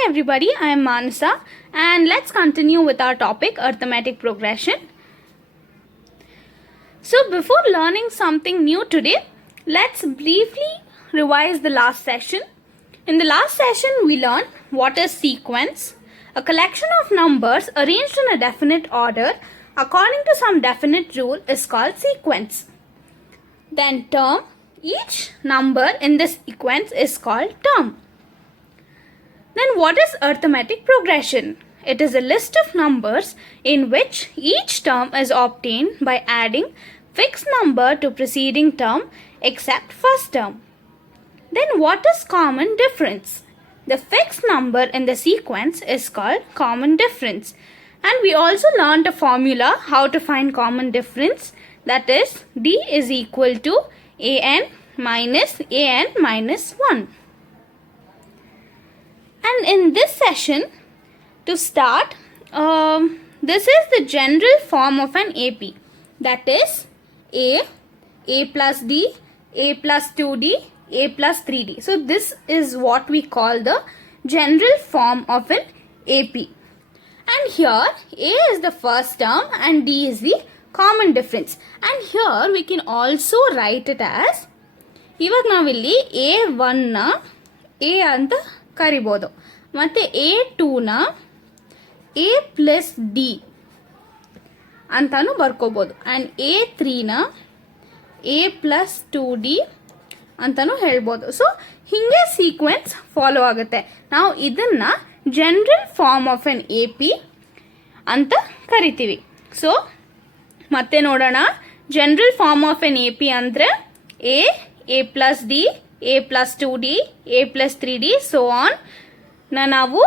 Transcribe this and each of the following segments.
Hi everybody, I am Manasa and let's continue with our topic arithmetic progression. So before learning something new today, let's briefly revise the last session. In the last session we learned what is sequence, a collection of numbers arranged in a definite order according to some definite rule is called sequence. Then term, each number in this sequence is called term. Then what is arithmetic progression? It is a list of numbers in which each term is obtained by adding fixed number to preceding term except first term. Then what is common difference? The fixed number in the sequence is called common difference. And we also learned a formula how to find common difference, that is D is equal to an minus 1. And in this session, to start, this is the general form of an AP. That is A plus D, A plus 2D, A plus 3D. So this is what we call the general form of an AP. And here A is the first term and D is the common difference. And here we can also write it as, ಇವಾಗ ನಾವಿಲ್ಲಿ A1ನ A ಅಂತ ಕರಿಬೋದು ಮತ್ತು A2ನ A plus D ಅಂತಾನು ಬರ್ಕೋಬೋದು and A3ನ A plus 2D ಅಂತಾನು ಹೇಳ್ಬೋದು. So ಹೀಗೆ sequence follow ಆಗುತ್ತೆ. ನಾವು ಇದನ್ನು general form of an A P ಅಂತ ಕರಿತೀವಿ. ಸೊ ಮತ್ತೆ ನೋಡೋಣ, general form of an A P ಅಂದರೆ A plus D, A plus 2D, A plus 3D, so on. ನಾವು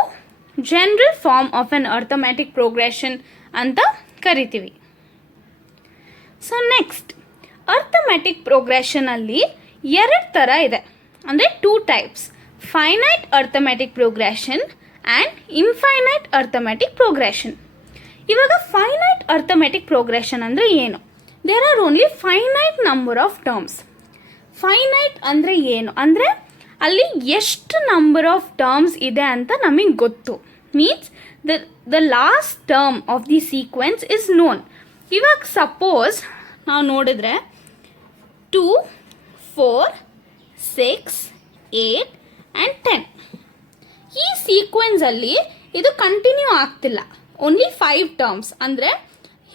general form of an arithmetic progression ಅಂತ ಕರಿತೀವಿ. ಸೊ ನೆಕ್ಸ್ಟ್, ಅರ್ಥಮೆಟಿಕ್ ಪ್ರೋಗ್ರೆಷನಲ್ಲಿ ಎರಡು ಥರ ಇದೆ, ಅಂದರೆ 2 types, finite arithmetic progression and infinite arithmetic progression. ಇವಾಗ finite arithmetic progression ಅಂದರೆ ಏನು? There are only finite number of terms. Finite ಅಂದರೆ ಏನು ಅಂದರೆ ಅಲ್ಲಿ ಎಷ್ಟು ನಂಬರ್ ಆಫ್ ಟರ್ಮ್ಸ್ ಇದೆ ಅಂತ ನಮಗೆ ಗೊತ್ತು. Means the last term of the sequence is known. ಇವಾಗ ಸಪೋಸ್ ನಾವು ನೋಡಿದ್ರೆ 2, 4, 6, 8 ಆ್ಯಂಡ್ 10 ಈ ಸೀಕ್ವೆನ್ಸಲ್ಲಿ ಇದು ಕಂಟಿನ್ಯೂ ಆಗ್ತಿಲ್ಲ, ಓನ್ಲಿ 5 ಟರ್ಮ್ಸ್. ಅಂದರೆ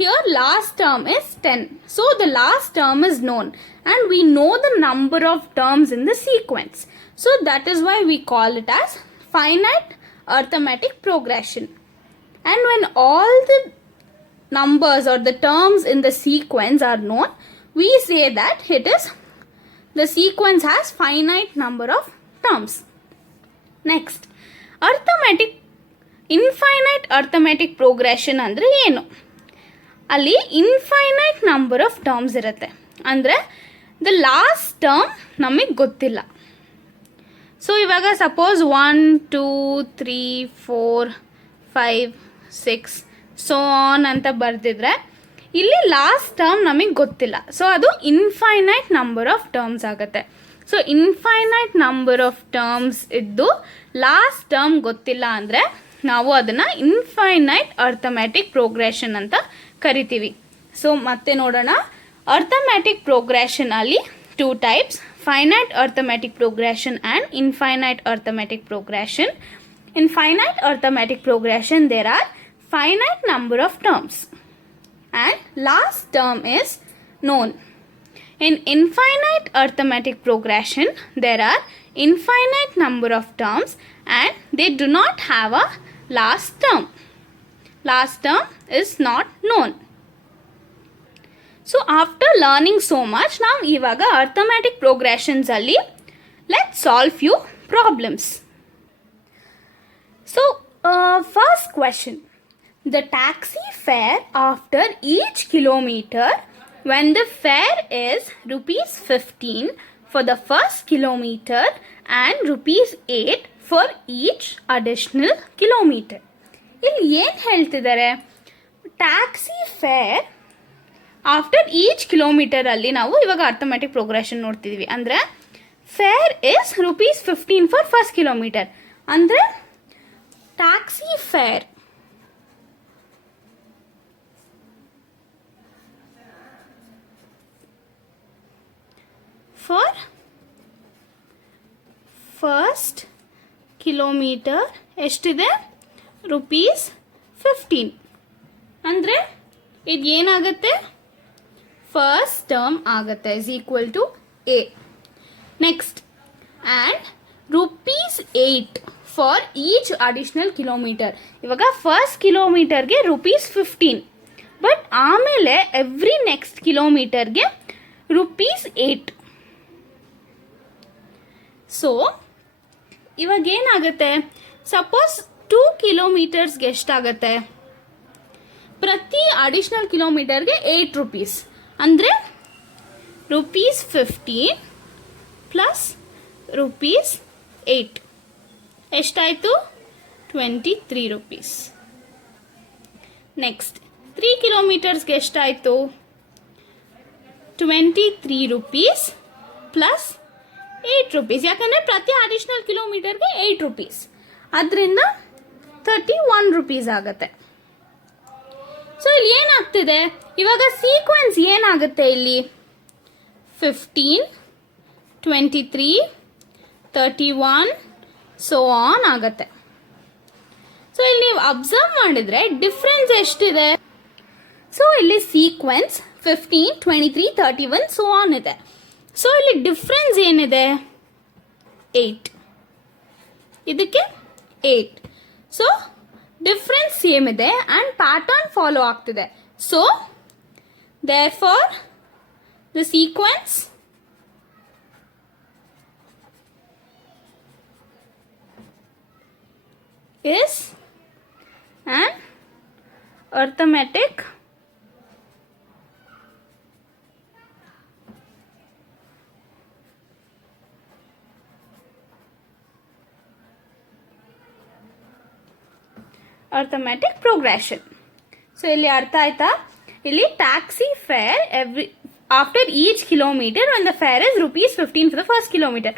here last term is 10. So the last term is known and we know the number of terms in the sequence. So that is why we call it as finite arithmetic progression. And when all the numbers or the terms in the sequence are known, we say that the sequence has finite number of terms. Next, infinite arithmetic progression ಅಂದರೆ ಏನು? ಅಲ್ಲಿ infinite number of terms ಇರುತ್ತೆ, ಅಂದರೆ the last term ನಮಗೆ ಗೊತ್ತಿಲ್ಲ. So ಇವಾಗ suppose 1, 2, 3, 4, 5, 6 so on ಅಂತ ಬರೆದಿದ್ರೆ ಇಲ್ಲಿ ಲಾಸ್ಟ್ ಟರ್ಮ್ ನಮಗೆ ಗೊತ್ತಿಲ್ಲ. ಸೊ ಅದು ಇನ್ಫೈನೈಟ್ ನಂಬರ್ ಆಫ್ ಟರ್ಮ್ಸ್ ಆಗುತ್ತೆ. So infinite number of terms ಇದ್ದು ಲಾಸ್ಟ್ ಟರ್ಮ್ ಗೊತ್ತಿಲ್ಲ ಅಂದರೆ ನಾವು ಅದನ್ನು ಇನ್ಫೈನೈಟ್ ಅರ್ಥಮೆಟಿಕ್ ಪ್ರೋಗ್ರೆಷನ್ ಅಂತ ಕರಿತೀವಿ. ಸೊ ಮತ್ತೆ ನೋಡೋಣ, ಅರ್ಥಮೆಟಿಕ್ ಪ್ರೋಗ್ರೆಷನ್ ಅಲ್ಲಿ 2 types, finite arithmetic progression and infinite arithmetic progression. In finite arithmetic progression there are finite number of terms and last term is known. In infinite arithmetic progression, there are infinite number of terms and they do not have a last term. Last term is not known. So after learning so much, now ivaga arithmetic progressions alli let's solve few problems. So first question, the taxi fare after each kilometer when the fare is rupees 15 for the first kilometer and rupees 8 for each additional kilometer. ಇಲ್ಲಿ ಏನು ಹೇಳ್ತಿದ್ದಾರೆ? Taxi fair after each ಕಿಲೋಮೀಟರಲ್ಲಿ ನಾವು ಇವಾಗ arithmetic progression ನೋಡ್ತಿದ್ವಿ. ಅಂದರೆ fair is rupees 15 for first kilometre. ಅಂದರೆ fare. For first kilometer ಎಷ್ಟಿದೆ ₹15. ಅಂದರೆ ಇದು ಏನಾಗುತ್ತೆ, ಫಸ್ಟ್ ಟರ್ಮ್ ಆಗುತ್ತೆ is equal to A. Next and ₹8 for each additional kilometre. ಇವಾಗ ಫಸ್ಟ್ ಕಿಲೋಮೀಟರ್ಗೆ ₹15, ಬಟ್ ಆಮೇಲೆ ಎವ್ರಿ ನೆಕ್ಸ್ಟ್ ಕಿಲೋಮೀಟರ್ಗೆ ₹8. ಸೊ ಇವಾಗ ಏನಾಗುತ್ತೆ, ಸಪೋಸ್ 2 ಕಿಲೋಮೀಟರ್ಸ್ಗೆ ಎಷ್ಟಾಗುತ್ತೆ, ಪ್ರತಿ ಅಡಿಷ್ನಲ್ ಕಿಲೋಮೀಟರ್ಗೆ ₹8 ಅಂದರೆ ₹15 ಪ್ಲಸ್ ₹8 ಎಷ್ಟಾಯಿತು, ₹23. ನೆಕ್ಸ್ಟ್ 3 ಕಿಲೋಮೀಟರ್ಸ್ಗೆ ಎಷ್ಟಾಯಿತು, ₹23 ಪ್ಲಸ್ ₹8, ಯಾಕಂದರೆ ಪ್ರತಿ ಅಡಿಷ್ನಲ್ ಕಿಲೋಮೀಟರ್ಗೆ ₹8, ಅದರಿಂದ ₹31 ಆಗುತ್ತೆ. ಸೊ ಇಲ್ಲಿ ಏನಾಗ್ತಿದೆ, ಇವಾಗ ಸೀಕ್ವೆನ್ಸ್ ಏನಾಗುತ್ತೆ, ಇಲ್ಲಿ 15, 23, 31 ಸೋ ಆನ್ ಆಗುತ್ತೆ. ಸೊ ಇಲ್ಲಿ ನೀವು ಅಬ್ಸರ್ವ್ ಮಾಡಿದರೆ ಡಿಫ್ರೆನ್ಸ್ ಎಷ್ಟಿದೆ. ಸೊ ಇಲ್ಲಿ ಸೀಕ್ವೆನ್ಸ್ 15, 23, 31 ಸೋ ಆನ್ ಇದೆ. ಸೊ ಇಲ್ಲಿ ಡಿಫ್ರೆನ್ಸ್ ಏನಿದೆ, 8, ಇದಕ್ಕೆ 8. ಸೊ ಡಿಫ್ರೆನ್ಸ್ ಸೇಮ್ ಇದೆ ಆ್ಯಂಡ್ ಪ್ಯಾಟರ್ನ್ ಫಾಲೋ ಆಗ್ತಿದೆ. So therefore the sequence is an arithmetic progression. So ಇಲ್ಲಿ ಅರ್ಥ ಆಯ್ತಾ, ಇಲ್ಲಿ taxi fair after each kilometre when the fare is ₹15 for the first kilometer.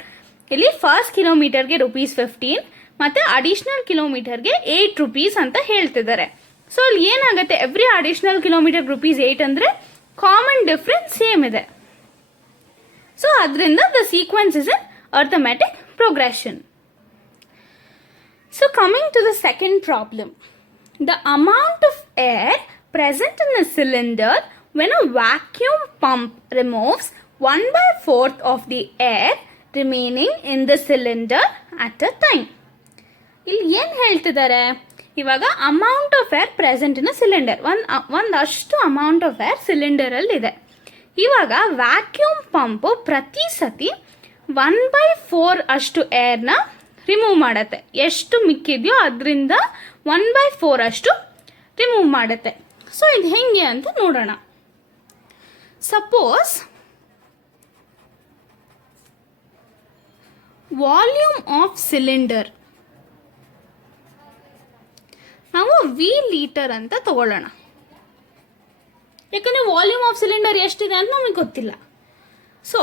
ಇಲ್ಲಿ ಫಸ್ಟ್ ಕಿಲೋಮೀಟರ್ಗೆ ₹15 ಮತ್ತು ಅಡಿಷ್ನಲ್ ಕಿಲೋಮೀಟರ್ಗೆ ₹8 ಅಂತ ಹೇಳ್ತಿದ್ದಾರೆ. ಸೊ ಅಲ್ಲಿ ಏನಾಗುತ್ತೆ, ಎವ್ರಿ ಅಡಿಷ್ನಲ್ ಕಿಲೋಮೀಟರ್ ₹8 ಅಂದರೆ ಕಾಮನ್ ಡಿಫ್ರೆನ್ಸ್ ಸೇಮ್ ಇದೆ. ಸೊ ಅದರಿಂದ the sequence is an arithmetic progression. So coming to the second problem, the amount of air present in the cylinder when a vacuum pump removes 1/4 of the air remaining in the cylinder at a time. ಇಲ್ಲಿ ಏನು ಹೇಳ್ತಿದ್ದಾರೆ, ಇವಾಗ amount of air present in cylinder, ಒಂದಷ್ಟು amount of air ಸಿಲಿಂಡರಲ್ಲಿ ಇದೆ. ಇವಾಗ vacuum pump ಪ್ರತಿ ಸತಿ 1/4 ಅಷ್ಟು ಏರ್ನ ರಿಮೂವ್ ಮಾಡುತ್ತೆ. ಎಷ್ಟು ಮಿಕ್ಕಿದೆಯೋ ಅದರಿಂದ 1/4 ಅಷ್ಟು ರಿಮೂವ್ ಮಾಡುತ್ತೆ. ಸೊ ಇದು ಹೆಂಗೆ ಅಂತ ನೋಡೋಣ. ಸಪೋಸ್ ವಾಲ್ಯೂಮ್ ಆಫ್ ಸಿಲಿಂಡರ್ ನಾವು V ಲೀಟರ್ ಅಂತ ತಗೊಳ್ಳೋಣ, ಯಾಕಂದರೆ ವಾಲ್ಯೂಮ್ ಆಫ್ ಸಿಲಿಂಡರ್ ಎಷ್ಟಿದೆ ಅಂತ ನಮಗೆ ಗೊತ್ತಿಲ್ಲ. ಸೊ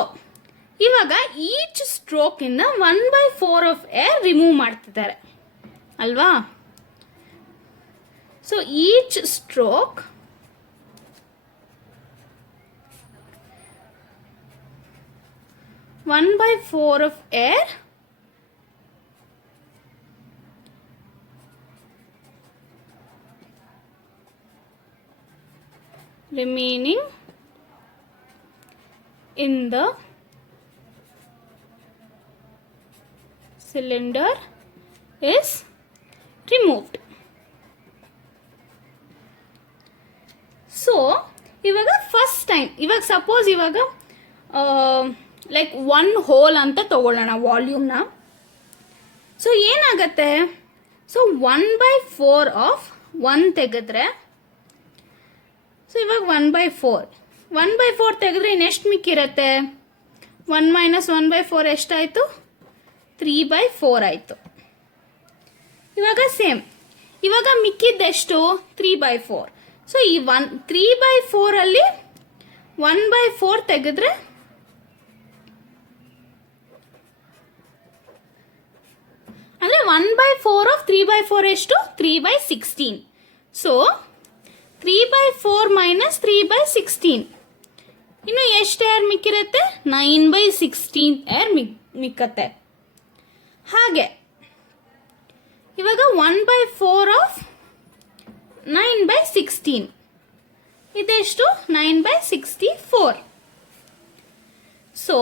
ಇವಾಗ ಈಚ್ ಸ್ಟ್ರೋಕಿಂದ 1/4 ಆಫ್ ಏರ್ ರಿಮೂವ್ ಮಾಡ್ತಿದ್ದಾರೆ ಅಲ್ವಾ. So each stroke (1/4) of air remaining in the cylinder is removed. So ಇವಾಗ ಫಸ್ಟ್ ಟೈಮ್, ಇವಾಗ ಸಪೋಸ್ ಇವಾಗ ಲೈಕ್ 1 ಹೋಲ್ ಅಂತ ತಗೊಳ್ಳೋಣ ವಾಲ್ಯೂಮ್ನ. ಸೊ ಏನಾಗತ್ತೆ, ಸೊ 1/4 ಆಫ್ 1 ತೆಗೆದ್ರೆ, ಸೊ ಇವಾಗ 1/4 ತೆಗೆದ್ರೆ ಇನ್ನೆಷ್ಟು ಮಿಕ್ಕಿರತ್ತೆ, 1 - 1/4 ಎಷ್ಟಾಯಿತು, 3/4 ಆಯಿತು. ಇವಾಗ ಸೇಮ್, ಇವಾಗ ಮಿಕ್ಕಿದ್ದೆಷ್ಟು 3/4. ಸೊ ಈ 3/4 ಅಲ್ಲಿ 1/4 ತೆಗೆದ್ರೆ ಅಂದರೆ 1/4 ಆಫ್ 3/4 ಎಷ್ಟು? 3/16. ಸೊ 3/4 ಮೈನಸ್ 3/16, ಇನ್ನು ಎಷ್ಟು ಏರ್ ಮಿಕ್ಕಿರುತ್ತೆ? 9/16 ಏರ್ ಮಿಕ್ಕತ್ತೆ. ಹಾಗೆ ಇವಾಗ 1/4 ಆಫ್ 9/16 ಇದೆಷ್ಟು? 9/64. So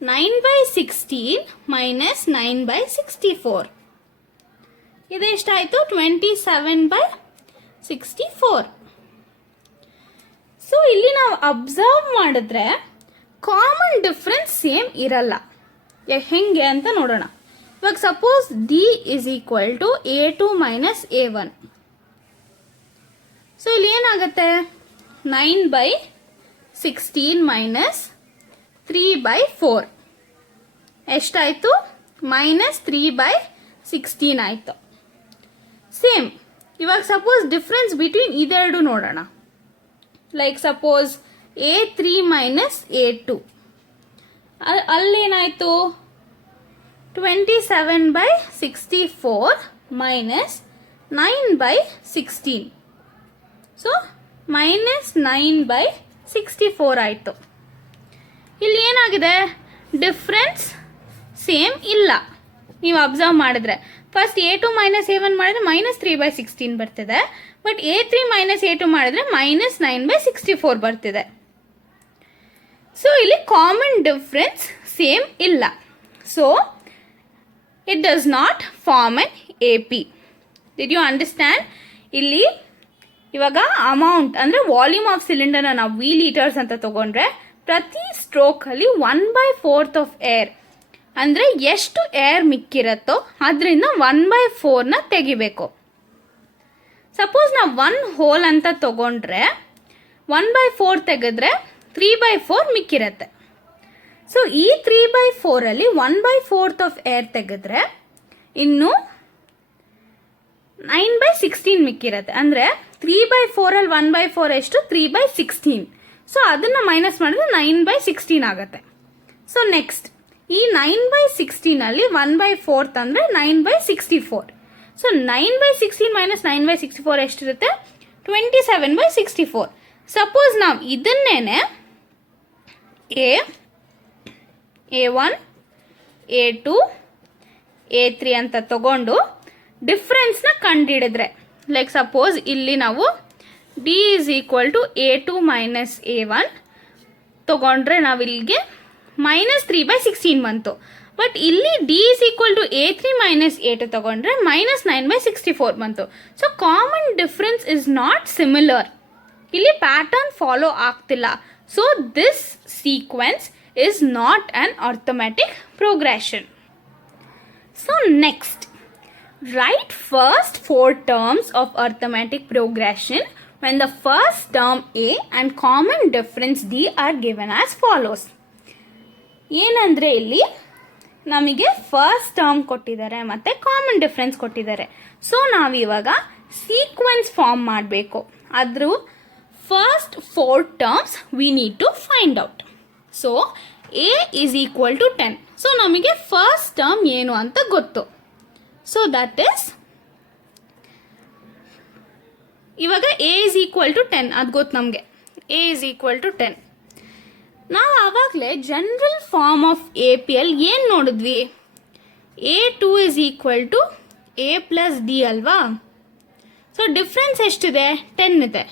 9/16 minus 9/64 ಇದೆಷ್ಟಾಯಿತು? 27/64. ಸೊ ಇಲ್ಲಿ ನಾವು ಅಬ್ಸರ್ವ್ ಮಾಡಿದ್ರೆ ಕಾಮನ್ ಡಿಫ್ರೆನ್ಸ್ ಸೇಮ್ ಇರಲ್ಲ. ಹೆಂಗೆ ಅಂತ ನೋಡೋಣ. ಇವಾಗ suppose D is equal to A2 minus A1. So ಇಲ್ಲಿ ಏನಾಗುತ್ತೆ? 9/16 ಮೈನಸ್ 3/4 ಎಷ್ಟಾಯಿತು? ಮೈನಸ್ 3/16 ಆಯಿತು. ಸೇಮ್. ಇವಾಗ ಸಪೋಸ್ ಡಿಫ್ರೆನ್ಸ್ ಬಿಟ್ವೀನ್ ಇದೆರಡು ನೋಡೋಣ. Like suppose A3 minus A2, ಅಲ್ಲೇನಾಯಿತು? 27/64 minus 9/16. So minus 9/64 ಆಯಿತು. ಇಲ್ಲಿ ಏನಾಗಿದೆ? ಡಿಫ್ರೆನ್ಸ್ ಸೇಮ್ ಇಲ್ಲ. ನೀವು ಅಬ್ಸರ್ವ್ ಮಾಡಿದ್ರೆ ಫಸ್ಟ್ A2 ಮೈನಸ್ A1 ಮಾಡಿದ್ರೆ ಮೈನಸ್ 3/16 ಬರ್ತಿದೆ. ಬಟ್ A3 ಮೈನಸ್ A2 ಮಾಡಿದ್ರೆ ಮೈನಸ್ 9/64 ಬರ್ತಿದೆ. ಸೊ ಇಲ್ಲಿ ಕಾಮನ್ ಡಿಫ್ರೆನ್ಸ್ ಸೇಮ್ ಇಲ್ಲ. So it does not form an AP. Did you understand? ಇಲ್ಲಿ ಇವಾಗ ಅಮೌಂಟ್ ಅಂದರೆ ವಾಲ್ಯೂಮ್ ಆಫ್ ಸಿಲಿಂಡರ್ನ ನಾವು V ಲೀಟರ್ಸ್ ಅಂತ ತಗೊಂಡ್ರೆ ಪ್ರತಿ ಸ್ಟ್ರೋಕಲ್ಲಿ 1/4 ಆಫ್ ಏರ್ ಅಂದರೆ ಎಷ್ಟು ಏರ್ ಮಿಕ್ಕಿರತ್ತೋ ಅದರಿಂದ 1/4ನ ತೆಗಿಬೇಕು. ಸಪೋಸ್ ನಾವು 1 ಹೋಲ್ ಅಂತ ತಗೊಂಡ್ರೆ 1/4 ತೆಗೆದ್ರೆ 3/4 ಮಿಕ್ಕಿರತ್ತೆ. ಸೊ ಈ 3/4ಅಲ್ಲಿ 1/4 ಆಫ್ ಏರ್ ತೆಗೆದ್ರೆ ಇನ್ನು 9/16 ಮಿಕ್ಕಿರತ್ತೆ. ಅಂದರೆ 3/4ಅಲ್ಲಿ 1/4 ಎಷ್ಟು? 3/16. ಸೊ ಅದನ್ನು ಮೈನಸ್ ಮಾಡಿದ್ರೆ 9/16 ಆಗುತ್ತೆ. ಸೊ ನೆಕ್ಸ್ಟ್ ಈ 9/16ಅಲ್ಲಿ 1/4 ಅಂದರೆ 9/64. ಸೊ 9/16 ಮೈನಸ್ 9/64 ಎಷ್ಟಿರುತ್ತೆ? 27/64. ಸಪೋಸ್ ನಾವು ಇದನ್ನೇನೆ A1 A2 A3 ಅಂತ ತಗೊಂಡು ಡಿಫ್ರೆನ್ಸ್ನ ಕಂಡುಹಿಡಿದ್ರೆ, ಲೈಕ್ ಸಪೋಸ್ ಇಲ್ಲಿ ನಾವು D is equal to A2 minus A1 ತಗೊಂಡ್ರೆ ನಾವಿಲ್ಲಿಗೆ ಮೈನಸ್ 3/16 ಬಂತು. ಬಟ್ ಇಲ್ಲಿ D is equal to A3 minus A2 ತಗೊಂಡ್ರೆ ಮೈನಸ್ 9/64 ಬಂತು. So common difference is not similar. ಇಲ್ಲಿ ಪ್ಯಾಟರ್ನ್ ಫಾಲೋ ಆಗ್ತಿಲ್ಲ. So this sequence is not an arithmetic progression. So next, write first 4 terms of arithmetic progression when the first term A and common difference D are given as follows. ಏನಂದ್ರೆ ಇಲ್ಲಿ ನಮಗೆ first term ಕೊಟ್ಟಿದ್ದಾರೆ ಮತ್ತು common difference ಕೊಟ್ಟಿದ್ದಾರೆ. So ನಾವಿವಾಗ sequence form ಮಾಡಬೇಕು. ಅದ್ರ first 4 terms we need to find out. So A is equal to 10. So ನಮಗೆ ಫಸ್ಟ್ ಟರ್ಮ್ ಏನು ಅಂತ ಗೊತ್ತು. ಸೊ ದಟ್ ಈಸ್ ಇವಾಗ A is equal to 10 ಅದು ಗೊತ್ತು ನಮಗೆ. A is equal to 10. ನಾವು ಆವಾಗಲೇ ಜನರಲ್ ಫಾರ್ಮ್ ಆಫ್ APL ಏನು ನೋಡಿದ್ವಿ? A2 is equal to A plus D ಅಲ್ವಾ? ಸೊ ಡಿಫ್ರೆನ್ಸ್ ಎಷ್ಟಿದೆ? 10 ಇದೆ.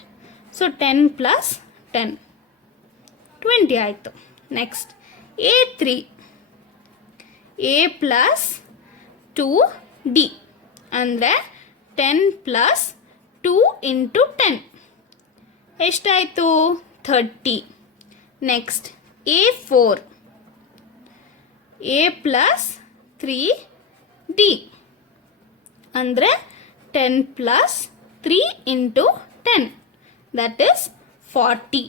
ಸೊ 10 ಪ್ಲಸ್ 10 20 ಆಯಿತು. Next A3 A plus 2D ಅಂದರೆ 10 ಪ್ಲಸ್ 2 ಇಂಟು 10 ಎಷ್ಟಾಯಿತು? 30. Next A4 A plus 3D ಅಂದರೆ 10 plus 3 into 10 that is 40.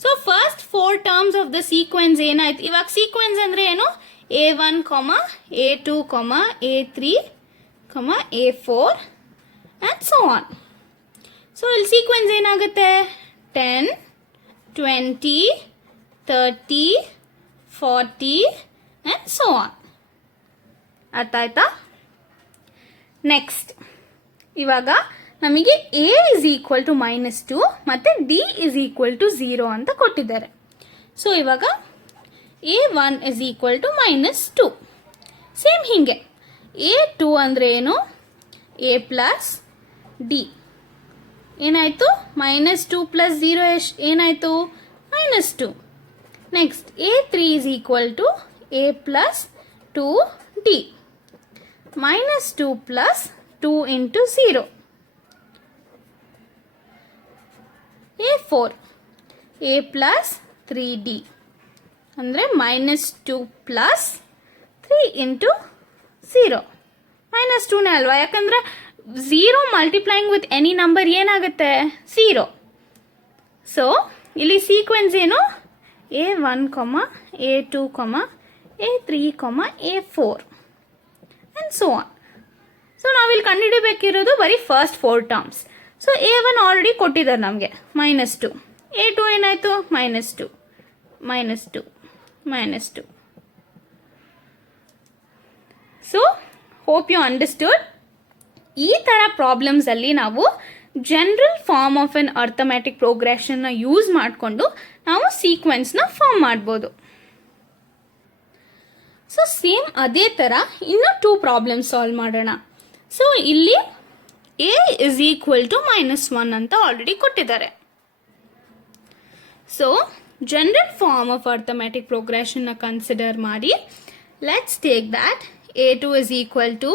So first 4 terms of the sequence ಏನಾಯ್ತು? ಇವಾಗ sequence ಅಂದರೆ ಏನು? A1, A2, A3, A4 and so on. So ಇಲ್ಲಿ sequence ಏನಾಗುತ್ತೆ? 10, 20, 30, 40 and so on. ಅರ್ಥ ಆಯ್ತಾ? ನೆಕ್ಸ್ಟ್ ಇವಾಗ ನಮಗೆ a ಇಸ್ ಈಕ್ವಲ್ ಟು -2 ಮತ್ತು d ಇಸ್ ಈಕ್ವಲ್ ಟು 0 ಅಂತ ಕೊಟ್ಟಿದ್ದಾರೆ. ಸೊ ಇವಾಗ a1 is equal to -2. Same ಹೀಗೆ a2 ಅಂದರೆ ಏನು? a ಪ್ಲಸ್ ಡಿ ಏನಾಯಿತು? -2 ಪ್ಲಸ್ 0 ಏನಾಯಿತು? -2. Next a3 is equal to a plus 2d -2 plus 2 into 0. a4 a plus 3d ಅಂದರೆ -2 ಪ್ಲಸ್ 3 ಇಂಟು 0. -2ನೇ ಅಲ್ವಾ, ಯಾಕಂದರೆ 0 ಮಲ್ಟಿಪ್ಲೈಯಿಂಗ್ ವಿತ್ ಎನಿ ನಂಬರ್ ಏನಾಗುತ್ತೆ? 0. ಸೊ ಇಲ್ಲಿ ಸೀಕ್ವೆನ್ಸ್ ಏನು? a1, a2, a3, a4 and so on. So ನಾವಿಲ್ಲಿ ಕಂಡುಹಿಡಿಬೇಕಿರೋದು ಬರೀ first 4 terms. So a1 already ಕೊಟ್ಟಿದ್ದಾರೆ ನಮಗೆ -2. a2 ಏನಾಯಿತು? -2 -2 -2. So hope you understood. ಈ ಥರ ಪ್ರಾಬ್ಲಮ್ಸಲ್ಲಿ ನಾವು general form of an arithmetic ಪ್ರೋಗ್ರೆಷನ್ನ ಯೂಸ್ ಮಾಡಿಕೊಂಡು ನಾವು ಸೀಕ್ವೆನ್ಸ್ನ ಫಾರ್ಮ್ ಮಾಡ್ಬೋದು. ಸೊ ಸೇಮ್ ಅದೇ ಥರ ಇನ್ನೂ 2 ಪ್ರಾಬ್ಲಮ್ಸ್ ಸಾಲ್ವ್ ಮಾಡೋಣ. ಸೊ ಇಲ್ಲಿ a ಇಸ್ ಈಕ್ವಲ್ ಟು -1 ಅಂತ ಆಲ್ರೆಡಿ ಕೊಟ್ಟಿದ್ದಾರೆ. So general form of arithmetic ಪ್ರೋಗ್ರೆಷನ್ನ ಕನ್ಸಿಡರ್ ಮಾಡಿ let's take that a2 is equal to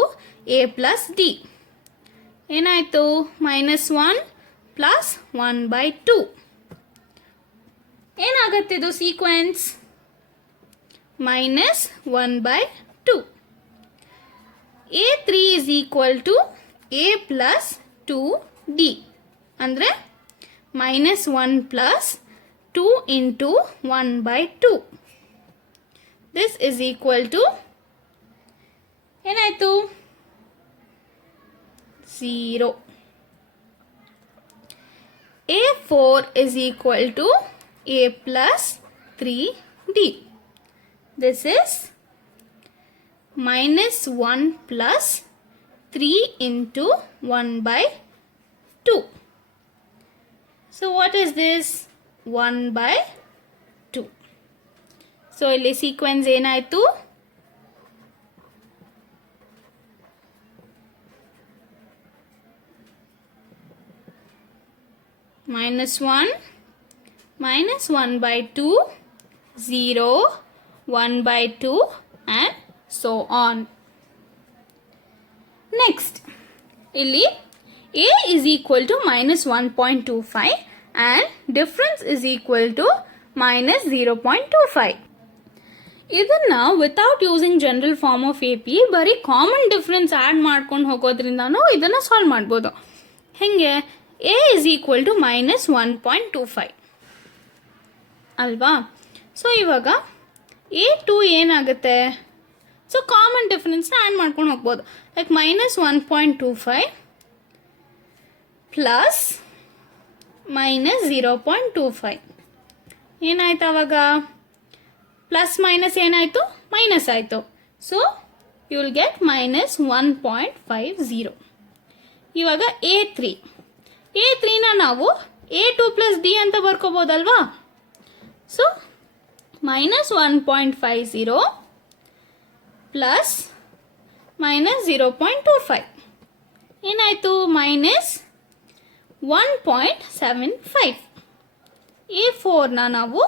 a plus d. ಏನಾಯಿತು? -1 ಪ್ಲಸ್ 1/2. ಏನಾಗತ್ತೆ ಇದು sequence? -1/2. a3 is equal to a plus 2d ಅಂದರೆ -1 plus 2 into 1/2. This is equal to ಏನಾಯಿತು? 0. a4 is equal to a plus 3d. This is -1 plus 3 into 1/2. So what is this? 1/2. So ಇಲ್ಲಿ sequence ಏನಾಯಿತು? -1, -1/2, 0, 1/2 and so on. Next, ಇಲ್ಲಿ a is equal to -1.25 and difference is equal to -0.25. ಇದನ್ನ without using general form of AP ಬರೀ common difference add ಮಾಡ್ಕೊಂಡು ಹೋಗೋದ್ರಿಂದನೂ ಇದನ್ನು solve ಮಾಡ್ಬೋದು. ಹೇಗೆ? a is equal to -1.25 ಅಲ್ವಾ? ಸೊ ಇವಾಗ a2 ಏನಾಗುತ್ತೆ? ಸೊ ಕಾಮನ್ ಡಿಫ್ರೆನ್ಸ್ನ ಆ್ಯಡ್ ಮಾಡ್ಕೊಂಡು ಹೋಗ್ಬೋದು. ಲೈಕ್ -1.25 ಪ್ಲಸ್ -0.25 ಏನಾಯ್ತು ಅವಾಗ? ಪ್ಲಸ್ ಮೈನಸ್ ಏನಾಯಿತು? ಮೈನಸ್ ಆಯಿತು. So you will get -1.50. ಇವಾಗ a3ನ ನಾವು a2 ಪ್ಲಸ್ ಡಿ ಅಂತ ಬರ್ಕೋಬೋದಲ್ವಾ? ಸೊ -1.50 ಪ್ಲಸ್ -0.25 ಏನಾಯಿತು? -1.75. a4ನ ನಾವು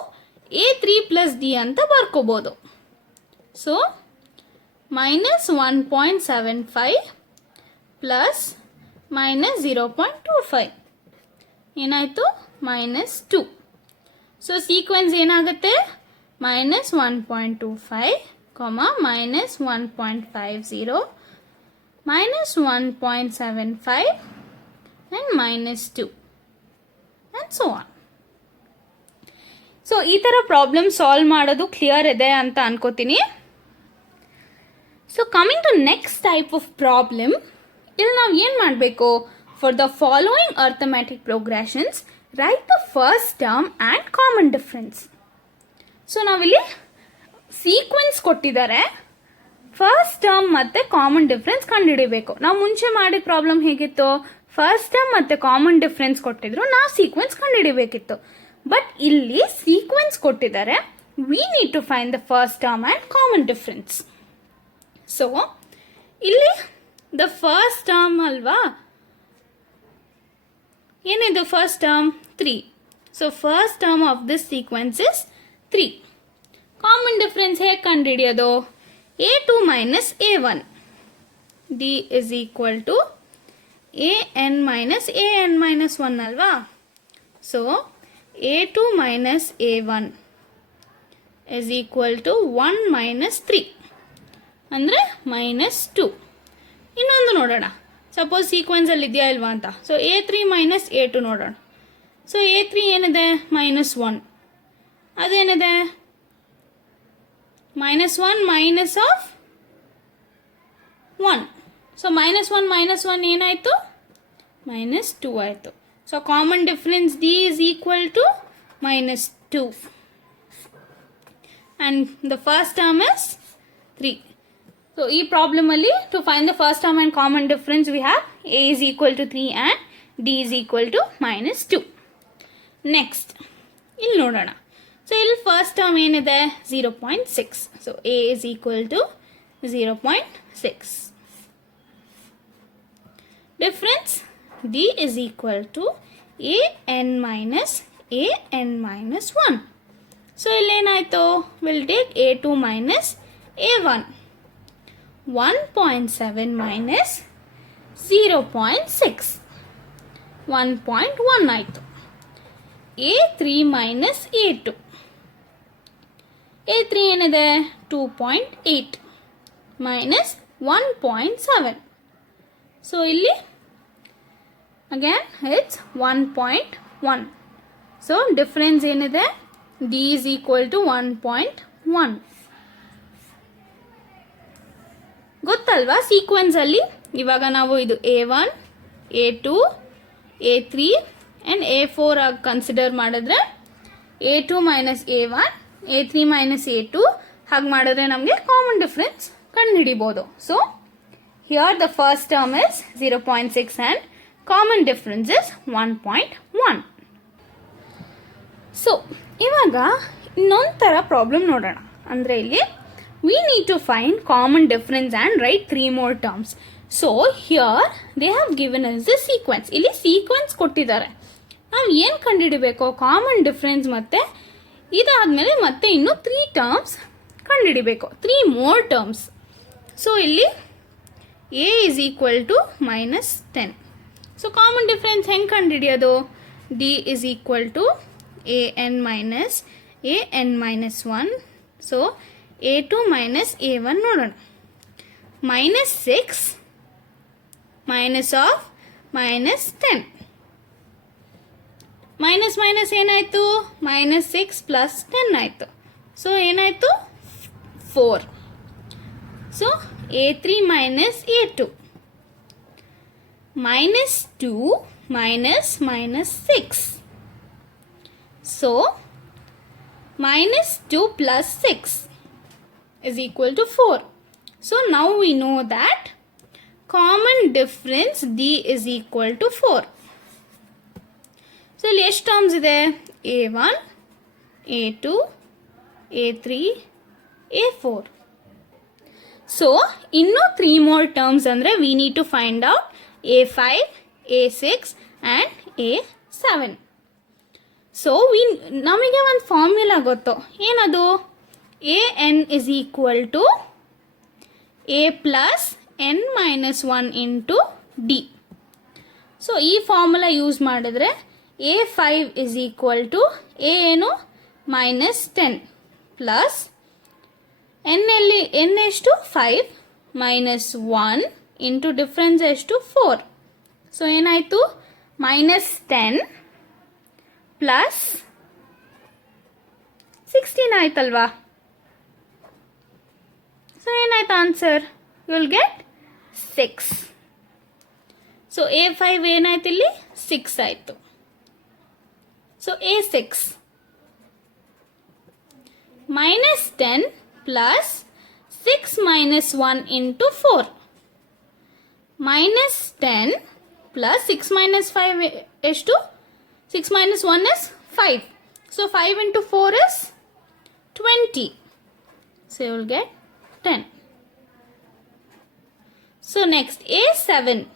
a3 ಪ್ಲಸ್ ಡಿ ಅಂತ ಬರ್ಕೋಬೋದು. ಸೊ -1.75 ಪ್ಲಸ್ -0.25 ಏನಾಯಿತು? -2. ಸೊ ಸೀಕ್ವೆನ್ಸ್ ಏನಾಗುತ್ತೆ? -1.25, -1.50, -1.75 and -2 and so on. So ಈ ಥರ ಪ್ರಾಬ್ಲಮ್ ಸಾಲ್ವ್ ಮಾಡೋದು ಕ್ಲಿಯರ್ ಇದೆ ಅಂತ ಅನ್ಕೋತೀನಿ. So coming to next type of problem, ಇಲ್ಲಿ ನಾವು ಏನು ಮಾಡಬೇಕು? For the following arithmetic progressions write the first term and common difference. So ನಾವಿಲ್ಲಿ ಸೀಕ್ವೆನ್ಸ್ ಕೊಟ್ಟಿದ್ದಾರೆ, ಫಸ್ಟ್ ಟರ್ಮ್ ಮತ್ತೆ ಕಾಮನ್ ಡಿಫ್ರೆನ್ಸ್ ಕಂಡುಹಿಡಿಬೇಕು. ನಾವು ಮುಂಚೆ ಮಾಡಿದ ಪ್ರಾಬ್ಲಮ್ ಹೇಗಿತ್ತು, ಫಸ್ಟ್ ಟರ್ಮ್ ಮತ್ತೆ ಕಾಮನ್ ಡಿಫ್ರೆನ್ಸ್ ಕೊಟ್ಟಿದ್ರು, ನಾವು ಸೀಕ್ವೆನ್ಸ್ ಕಂಡುಹಿಡಿಬೇಕಿತ್ತು. ಬಟ್ ಇಲ್ಲಿ ಸೀಕ್ವೆನ್ಸ್ ಕೊಟ್ಟಿದ್ದಾರೆ, we need to find the first term and common difference. So ಇಲ್ಲಿ ದ ಫಸ್ಟ್ ಟರ್ಮ್ ಅಲ್ವಾ, ಏನಿದು first term 3. So first term of this sequence is 3. Common difference ಹೇಗೆ ಕಂಡುಹಿಡಿಯೋದು, a2 minus a1 d is equal to an minus 1 ಅಲ್ವಾ. So a2 minus a1 is equal to 1 minus 3 ಅಂದರೆ -2. ಇನ್ನೊಂದು ನೋಡೋಣ, suppose ಸೀಕ್ವೆನ್ಸಲ್ಲಿ ಇದೆಯಾ ಇಲ್ವಾ ಅಂತ. ಸೊ a3 minus a2 ನೋಡೋಣ. So a3 ಏನಿದೆ -1, ಅದೇನಿದೆ -1 minus of 1. ಸೊ -1 minus 1 ಏನಾಯಿತು, -2 ಆಯಿತು. So common difference d is equal to -2 and the first term is 3. So ಈ ಪ್ರಾಬ್ಲಮಲ್ಲಿ to find the first term and common difference we have a is equal to 3 and d is equal to -2. Next ಇಲ್ಲಿ ನೋಡೋಣ. So ಇಲ್ಲಿ first term ಏನಿದೆ 0.6. So a is equal to 0.6. Difference d is equal to an minus 1. So ಇಲ್ಲೇನಾಯಿತು, will take a2 minus a1. 1.7 minus 0.6. 1.1 ಆಯಿತು. a3 minus a2. a3 ಏನಿದೆ 2.8 minus 1.7. So ಇಲ್ಲಿ again it's 1.1. So difference ಏನಿದೆ, d is equal to 1.1. ಗೊತ್ತಲ್ವಾ ಸೀಕ್ವೆನ್ಸಲ್ಲಿ. ಇವಾಗ ನಾವು ಇದು a1, a2, a3 and a4 ಆಗಿ ಕನ್ಸಿಡರ್ ಮಾಡಿದ್ರೆ a2 minus a1, a3 minus a2 ಹಾಗೆ ಮಾಡಿದ್ರೆ ನಮಗೆ ಕಾಮನ್ ಡಿಫ್ರೆನ್ಸ್ ಕಂಡುಹಿಡಿಬೋದು. So here the first term is 0.6 and common difference is 1.1. So ಇವಾಗ ಇನ್ನೊಂದು ಥರ ಪ್ರಾಬ್ಲಮ್ ನೋಡೋಣ. ಅಂದರೆ ಇಲ್ಲಿ we need to find common difference and write 3 more terms. So here they have given us the sequence. ಇಲ್ಲಿ sequence ಕೊಟ್ಟಿದ್ದಾರೆ, ನಾವು ಏನು ಕಂಡುಹಿಡಿಬೇಕು, ಕಾಮನ್ ಡಿಫ್ರೆನ್ಸ್ ಮತ್ತು ಇದಾದಮೇಲೆ ಮತ್ತೆ ಇನ್ನು 3 ಟರ್ಮ್ಸ್ ಕಂಡುಹಿಡಿಬೇಕು, 3 more terms. ಸೊ ಇಲ್ಲಿ a is equal to -10. So common difference ಹೆಂಗೆ ಕಂಡುಹಿಡಿಯೋದು, d is equal to an minus 1. So a2 minus a1 ನೋಡೋಣ. -6 minus of -10. ಮೈನಸ್ ಏನಾಯಿತು, -6 plus 10 ಆಯಿತು. ಸೊ ಏನಾಯಿತು 4. So a3 minus a2. -2 minus -6. So -2 plus 6 is equal to 4. So now we know that common difference d is equal to 4. So ಇಲ್ಲಿ ಎಷ್ಟು terms ಇದೆ, a1, a2, a3, a4. So ಇನ್ನೂ 3 more terms ಅಂದರೆ we need to find out a5, a6 and a7. So ನಮಗೆ ಒಂದು formula ಗೊತ್ತು, ಏನದು, an is equal to a plus n minus 1 into d. So ಈ ಫಾರ್ಮುಲಾ ಯೂಸ್ ಮಾಡಿದ್ರೆ a5 is equal to a ಏನು -10 plus n ಎಷ್ಟು 5 minus 1 into difference ಎಷ್ಟು 4. So ಏನಾಯಿತು -10 ಪ್ಲಸ್ 16 ಆಯ್ತಲ್ವಾ. ಸೊ ಏನಾಯ್ತು answer, you will get 6. So a5 ಏನಾಯ್ತು ಇಲ್ಲಿ 6 ಆಯಿತು. So a6 -10 plus 6 minus 1 into 4. Minus 10 plus 6 minus 5 is 2. 6 minus 1 is 5. So 5 into 4 is 20. So you will get 10. So next A7.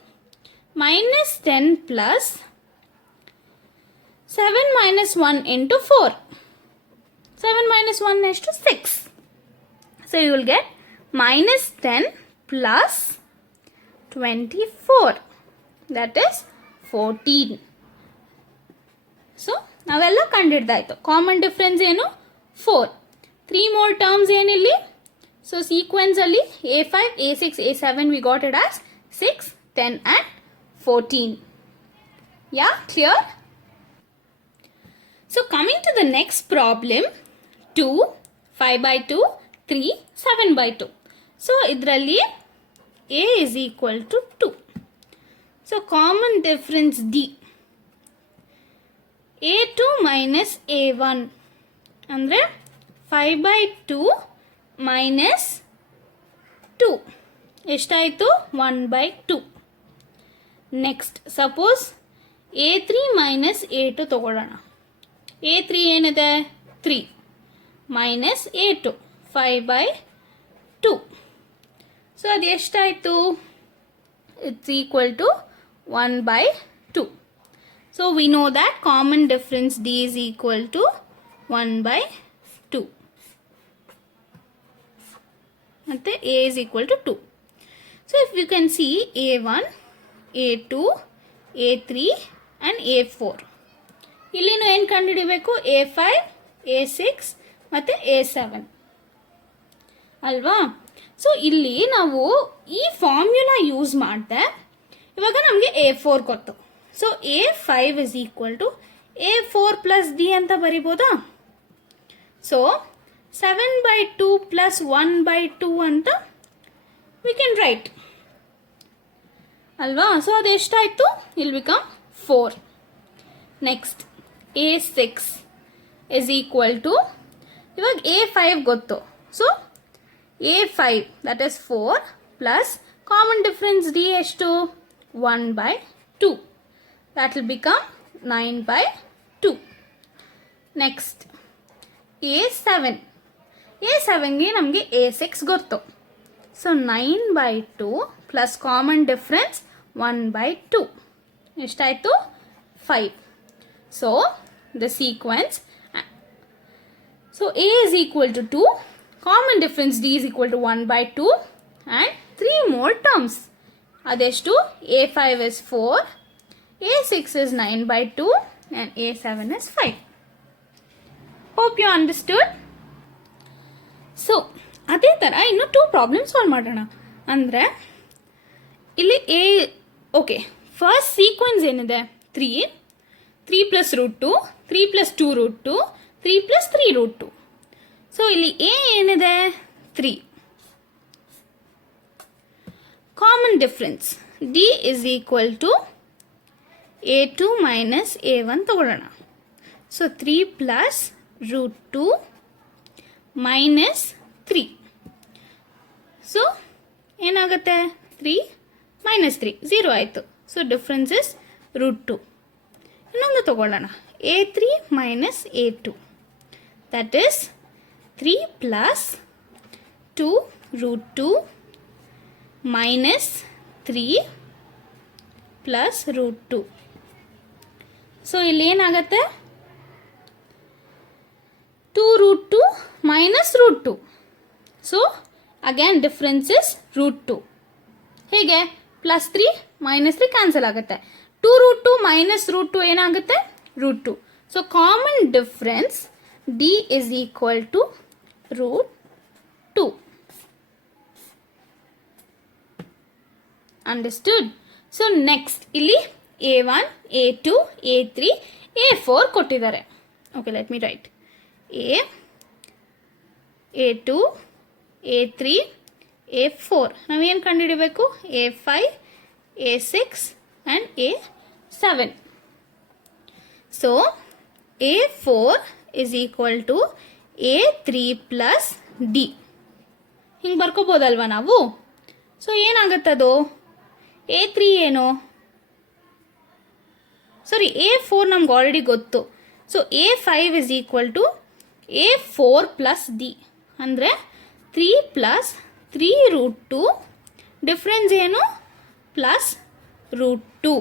Minus 10 plus 7 minus 1 into 4. 7 minus 1 is to 6. So you will get minus 10 plus 24. That is 14. So ನಾವೆಲ್ಲ ಕಂಡಿಡ್ದಾಯ್ತು. Common difference ಏನು 4. 3 more terms ಏನಿಲ್ಲಿ. So sequence ಅಲ್ಲಿ A5, A6, A7 we got it as 6, 10 and 14. Yeah, clear? So coming to the next problem, 2, 5 by 2, 3, 7 by 2. So idralli A is equal to 2. So common difference D. A2 minus A1 andre 5 by 2 minus 2 ಎಷ್ಟಾಯಿತು 1 by 2. Next suppose A3 minus A2 ತಗೊಳ್ಳೋಣ. A3 ಏನಿದೆ 3 minus A2 5 by 2. So ಅದು ಎಷ್ಟಾಯಿತು? It's equal to 1 by 2. So we know that common difference D is equal to 1 by 2. And A is equal to 2. So if you can see A1, A2, A3 and A4. ಇಲ್ಲಿನೂ ಏನು ಕಂಡುಹಿಡಿಬೇಕು? A5, A6 ಮತ್ತು A7 ಅಲ್ವಾ? So ಇಲ್ಲಿ ನಾವು ಈ formula use ಮಾಡಿದೆ. ಇವಾಗ ನಮಗೆ A4 ಗೊತ್ತು. So A5 is equal to A4 plus D ಅಂತ ಬರಿಬೋದಾ? ಸೊ 7 by 2 plus 1 by 2 ಅಂತ we can write. ಅಲ್ವಾ? ಸೊ ಅದು ಎಷ್ಟಾಯಿತು? ಇಲ್ become 4. Next A6 is equal to, ಇವಾಗ A5 ಗೊತ್ತು. So A5 that is 4 plus common difference D ಎಷ್ಟು? 1 by 2. That will become 9 by 2. Next A7. A7ಗೆ ನಮಗೆ A6 ಗೊತ್ತು. So 9 by 2 plus common difference 1 by 2. ಎಷ್ಟಾಯಿತು? 5. So the sequence. So A is equal to 2. Common difference D is equal to 1 by 2. And 3 more terms. ಅದೆಷ್ಟು? A5 is 4. A6 is 9 by 2. And A7 is 5. Hope you understood. So ಅದೇ ಥರ ಇನ್ನು 2 problems solve ಮಾಡೋಣ. ಅಂದರೆ ಇಲ್ಲಿ okay first sequence ಏನಿದೆ 3 plus root 2, 3 plus 2 root 2, 3 plus 3 root 2. So ಇಲ್ಲಿ A ಏನಿದೆ 3. Common difference D is equal to A2 minus A1 ತಗೊಳ್ಳೋಣ. So 3 plus root 2 minus 3. So ಏನಾಗುತ್ತೆ? 3 minus 3 0 ಆಯಿತು. So difference is root 2. ಇನ್ನೊಂದು ತಗೊಳ್ಳೋಣ. A3 minus A2 that is 3 plus 2 root 2 minus 3 plus root 2. So ಇಲ್ಲಿ ಏನಾಗುತ್ತೆ? 2 root 2 minus root 2. So again difference is root 2. ಹೇಗೆ? Plus 3 minus 3 cancel ಆಗುತ್ತೆ. 2 root 2 minus root 2 ಏನಾಗುತ್ತೆ? root 2. So common difference D is equal to root 2. Understood? So next ಇಲ್ಲಿ A1, A2, A3, A4 ಕೊಟ್ಟಿದ್ದಾರೆ. Okay, let me write. A2, A3, A4. ನಾವೇನು ಕಂಡುಹಿಡಬೇಕು? A5, A6 and A7. So A4 is equal to A3 plus D. ಹಿಂಗೆ ಬರ್ಕೋಬೋದಲ್ವ ನಾವು. So ಏನಾಗುತ್ತದು, A3 ಏನು, ಸಾರಿ A4 ನಮ್ಗೆ already ಗೊತ್ತು. So A5 is equal to A4 plus d, ಅಂದರೆ 3 plus 3 root 2, difference ಏನು plus root 2.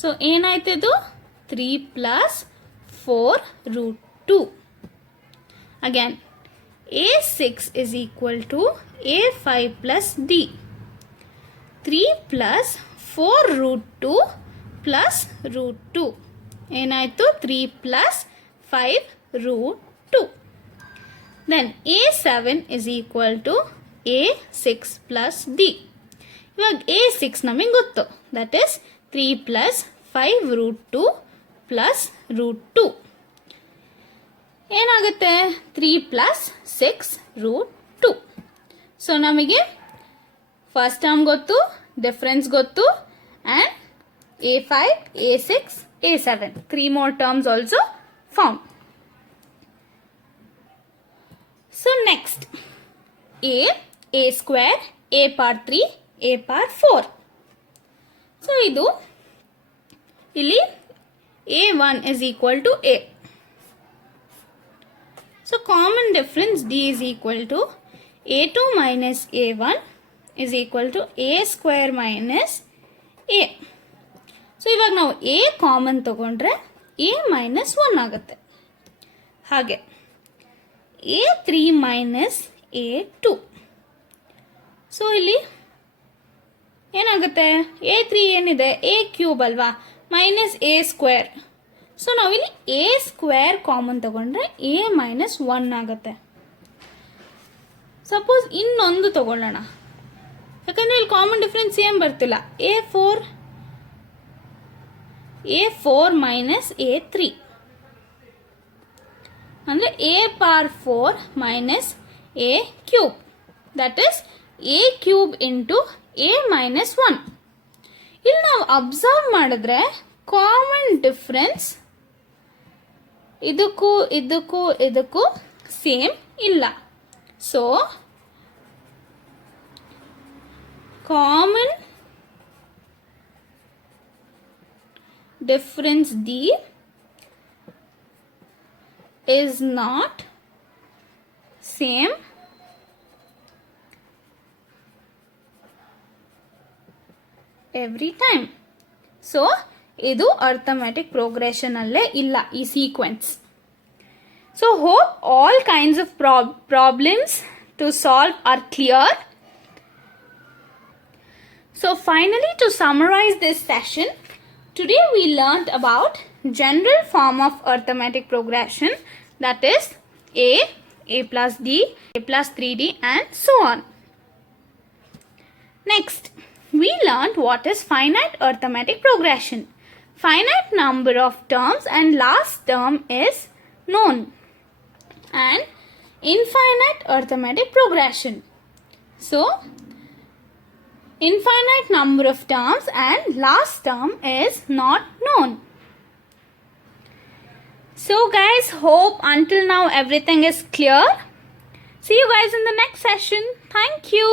So ಏನಾಯ್ತಿದು 3 plus 4 root 2. Again A6 is equal to A5 plus D. 3 plus 4 root 2 plus root 2. ಏನಾಯಿತು 3 plus 5 root 2. Then A7 is equal to A6 plus D. ಇವಾಗ A6 ನಮಗೆ ಗೊತ್ತು, that is 3 plus 5 root 2 plus root 2. ಏನಾಗುತ್ತೆ 3 plus 6 root 2. So ನಮಗೆ first term ಗೊತ್ತು, difference ಗೊತ್ತು, and A5, A6, A7 3 more terms also found. So next A square, A power 3, A power 4. So ಇದು ಇಲ್ಲಿ A1 is equal to A. So common difference D is equal to A2 minus A1 is equal to A square minus A. So ಇವಾಗ ನಾವು A common ತಗೊಂಡ್ರೆ A minus 1 ಆಗುತ್ತೆ. ಹಾಗೆ A3 minus A2. So ಇಲ್ಲಿ ಏನಾಗುತ್ತೆ, A3 ಏನಿದೆ A cube ಅಲ್ವಾ, minus A square. So ನಾವಿಲ್ಲಿ A ಸ್ಕ್ವೇರ್ ಕಾಮನ್ ತಗೊಂಡ್ರೆ A ಮೈನಸ್ 1 ಆಗುತ್ತೆ. ಸಪೋಸ್ ಇನ್ನೊಂದು ತಗೊಳ್ಳೋಣ, ಯಾಕಂದರೆ ಇಲ್ಲಿ ಕಾಮನ್ ಡಿಫ್ರೆನ್ಸ್ ಸೇಮ್ ಬರ್ತಿಲ್ಲ. A4 ಮೈನಸ್ A3 ಅಂದರೆ A power 4 minus A cube, that is A cube into A minus 1. ಇಲ್ಲಿ ನಾವು ಅಬ್ಸರ್ವ್ ಮಾಡಿದ್ರೆ ಕಾಮನ್ ಡಿಫ್ರೆನ್ಸ್ ಇದಕ್ಕೂ ಇದಕ್ಕೂ ಇದಕ್ಕೂ ಸೇಮ್ ಇಲ್ಲ. So common difference D is not same every time. So ಇದು ಅರ್ಥಮೆಟಿಕ್ ಪ್ರೋಗ್ರೆಷನ್ ಅಲ್ಲೇ ಇಲ್ಲ ಈ sequence. So hope all kinds of problems to solve are clear. So finally, to summarize this session, today we learnt about general form of arithmetic progression, that is A plus D, A plus 3D and so on. Next, we learnt what is finite arithmetic progression. Finite number of terms and last term is known. And infinite arithmetic progression. So, infinite number of terms and last term is not known. So guys, hope until now everything is clear. See you guys in the next session. Thank you.